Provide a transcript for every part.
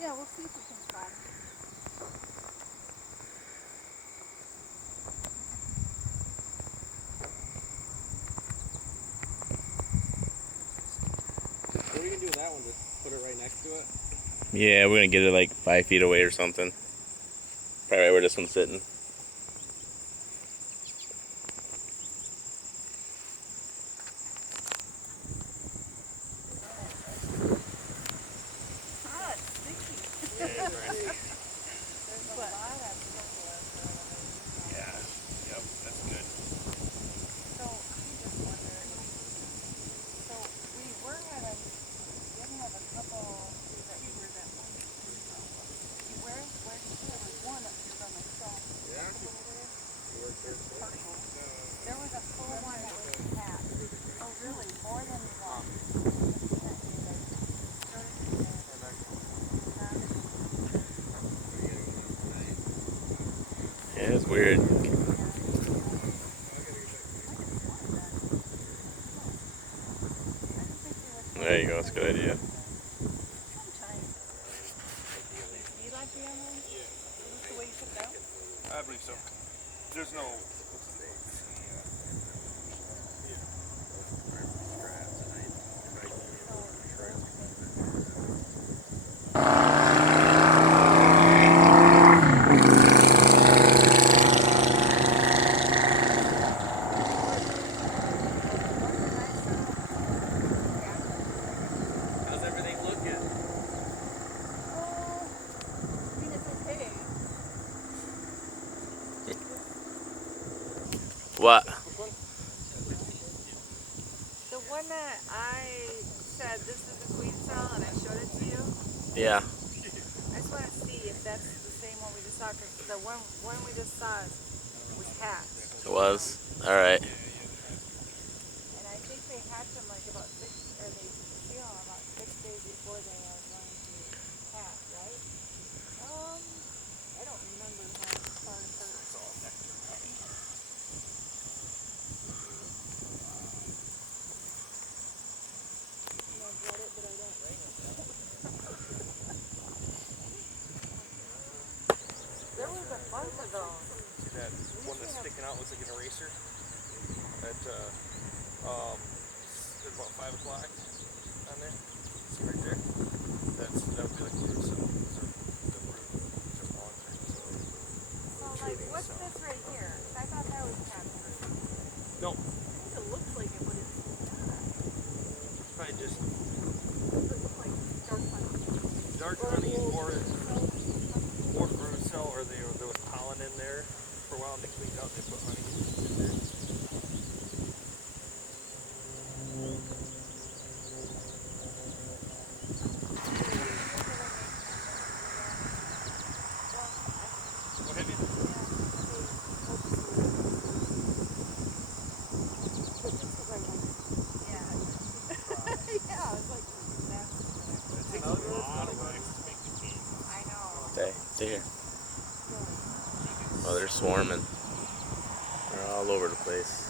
Yeah, we'll see if we can spot him. What are we gonna do with that one? Just put it right next to it? Yeah, we're gonna get it like 5 feet away or something. Probably right where this one's sitting. Ah, it's sticky. Yeah, it's right. There's a lot of Yeah, yep, that's good. So I just wondered. So we were having, did have a couple that we were that one. Where there was one that was from a shop. Yeah. Partial. There was a full one that was half. Oh really? More than one. Yeah, it's weird. There you go, that's a good idea. I believe so. There's no. How's everything looking? I mean, it's okay. What? The one that I said this is a queen cell and I showed it to you, Yeah. I just want to see if that's the same one we just saw, because the one we just saw was hatched. It was? Alright. And I think they hatch them like about 6, or they seal them about 6 days before they are going to hatch, right? I don't remember how far it hurt. I've read it, but I don't write it. There was a bunch of those. See that one that's sticking out looks like an eraser? At it's about 5 o'clock on there. See right there? That would be like a root cell. So the root is a long thing. So like, what's this right here? 'Cause I thought that was cancer. No, It looks like it, but it's not. it's probably just Does it look like dark honey? dark honey or root cell, or there was pollen in there for a while and they cleaned out. They put honey in there. What have you? Yeah, it's like that's It takes a lot of eggs to make the queen. I know. Stay here. Oh, they're swarming. They're all over the place.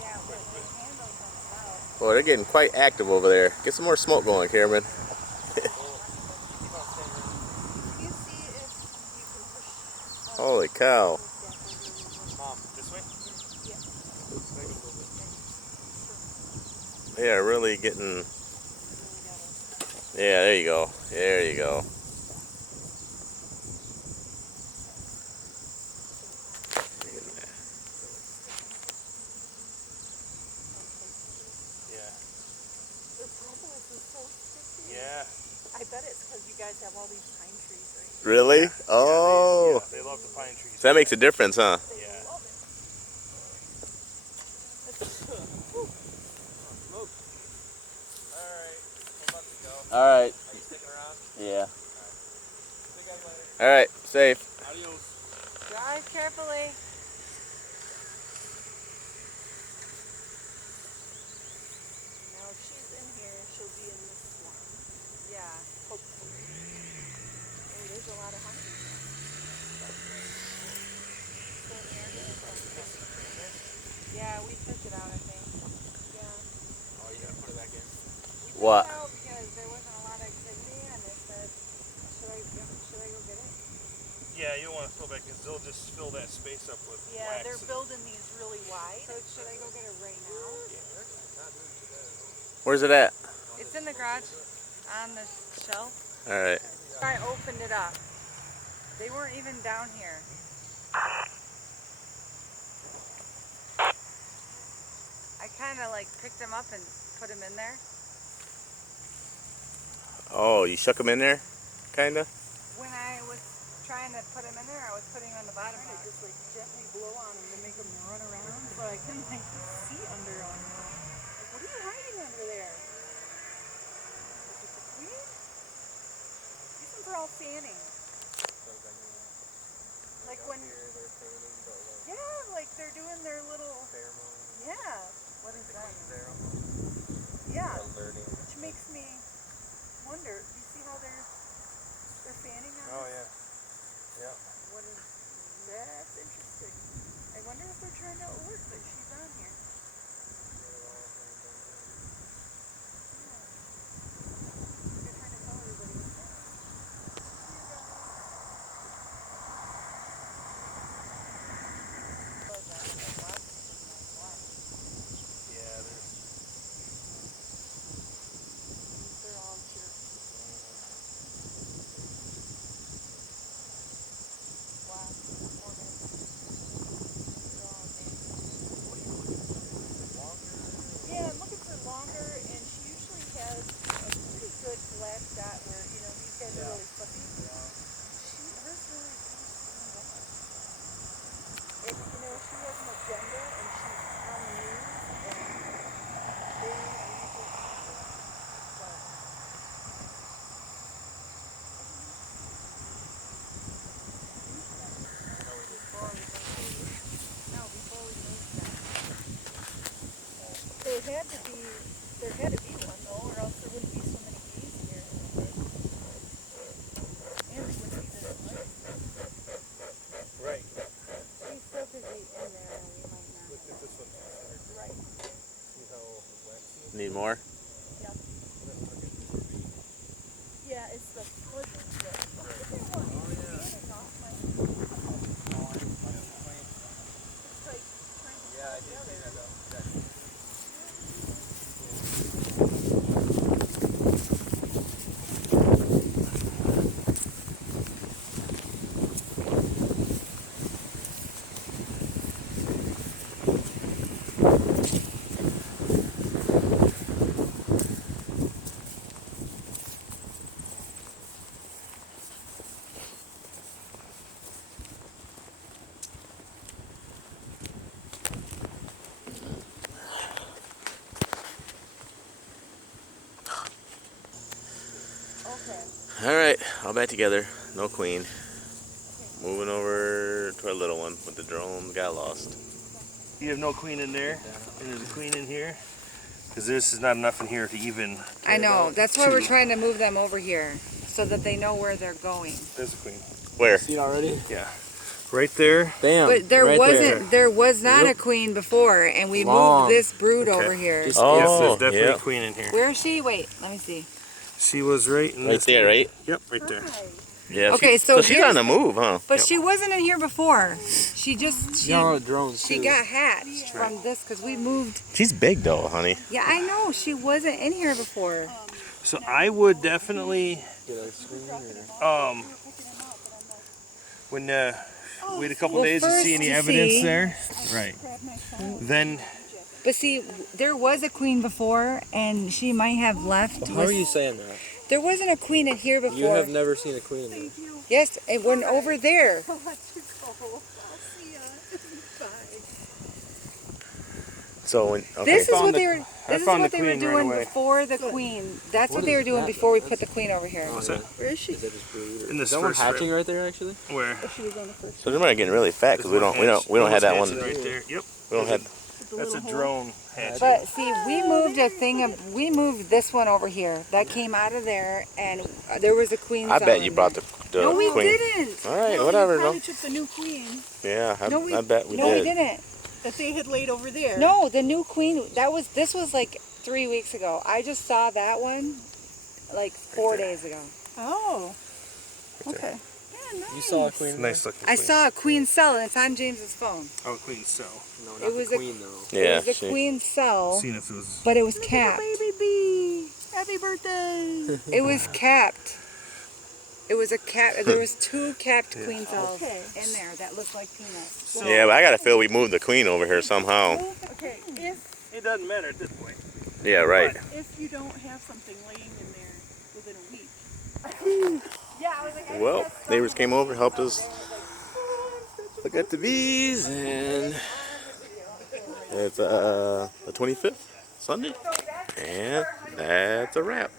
Yeah, but they handle themselves. Boy, they're getting quite active over there. Get some more smoke going, Cameron. You see if you can push. Holy cow. Mom, this way? They are really getting... Yeah, there you go. There you go. Yeah. The propolis is so sticky. Yeah. I bet it's because you guys have all these pine trees right here. Really? Yeah, Oh. they love the pine trees. So that makes a difference, huh? They Yeah. love it. Smoke. Alright, we're about to go. Alright. Are you sticking around? Yeah. See you guys later. Alright, safe. Adios. Drive carefully. Now if she's in here, she'll be in this one. Yeah, hopefully. Oh, there's a lot of honey. Yeah, we took it out, I think. Yeah. Oh, you gotta put it back in. We took What? it out because there wasn't a Yeah, you don't want to fill back because they'll just fill that space up with Yeah, wax. they're building these really wide. So should I go get it right now? Where's it at? It's in the garage on the shelf. All right. I opened it up. They weren't even down here. I kind of like picked them up and put them in there. Oh, you shook them in there, kinda. When I was trying to put them in there, I was putting them on the bottom. I just like gently blow on them to make them run around, so I couldn't like see under on them. Like, what are you hiding under there? Is it the queen? These ones are all fanning. Like when, yeah, like they're doing their little, yeah. What is that? Yeah, which makes me wonder. You see how they're fanning on Oh, this? yeah. What is that's interesting. I wonder if they're trying to alert that she's on here. They're trying to tell everybody what's going on. Yeah, there's. They're all jerks. Wow, hornets. They're all amazing. Yeah, I'm looking for longer, and she usually has a pretty good black dot where, you know, these guys are really fluffy. Hers really seems to be that. And, you know, she has an agenda, and she's on the news, and they are usually but no, before we moved them. There had to be one though, or else there wouldn't be so many bees here. And it wouldn't be this much. Right. She's so busy in there, we might not. Look at this one. Right. See how waxy? Need more? Yeah. Yeah, it's the flipping bit. Look at one. It's standing off my. It's like trying to Yeah, I pull did see together. that though. Okay. All right, all back together. No queen. Moving over to our little one with the drone. Got lost. You have no queen in there, and there's a queen in here. Because this is not enough in here to even. I know. That's why we're two. trying to move them over here so that they know where they're going. There's a queen. Where? See it already? Yeah. Right there. Bam. But there right wasn't. There was not Yep. a queen before, and we Long. moved this brood Okay. over here. Just- Oh, Yes, there's definitely yeah. a queen in here. Where is she? Wait, let me see. She was right in Right this. there, right? Yep, right there. Yeah. Okay, so she's here's- on the move, huh? But Yep. she wasn't in here before. She drones she too. got hatched from this because we moved. She's big though, honey. Yeah, I know. She wasn't in here before. So I would definitely, Get a screen or- when wait a couple Well, days to see first any to evidence see- there. Right. Then But see, there was a queen before, and she might have left. How are you saying that? There wasn't a queen in here before. You have never seen a queen in there. Yes, it went over there. So when okay. This is found what the- they were. I This is found what the they were queen right doing away. before the queen. That's what What they is were doing that? before we put the queen over here. what's that? Where is she? Is that just brood? In this Is that one first hatching strip. right there actually? Where? She was on the first. So they might getting really fat because we don't have that one. Right there. Yep. We don't have. That's a drone hatch. But see, we moved a thing. We moved this one over here. That came out of there, and there was a queen. I cell bet in you brought there. the No, we queen. didn't. All right, No, whatever. You probably No. took the new queen Yeah, I, No, we- I bet we No, did. we didn't. that they had laid over there. No, the new queen. This was like 3 weeks ago. I just saw that one like 4 days ago. Oh. Right there. Okay. Yeah. You saw a queen in Nice looking. I queen. saw a queen cell, and it's on James's phone. Oh, queen cell. there? No, It not was the a- queen though. Yeah, It was a she, queen cell, Seeing if it was. but it was capped. Baby bee. Happy birthday. It was capped. It was a cap. There was 2 capped queen cells Okay. in there that looked like peanuts. yeah, but I gotta feel we moved the queen over here somehow. Okay, if It doesn't matter at this point. Yeah, right. if you don't have something laying in there within a week. Yeah, I was like, Well, neighbors came over, helped us look at the bees, and it's the 25th, Sunday, and that's a wrap.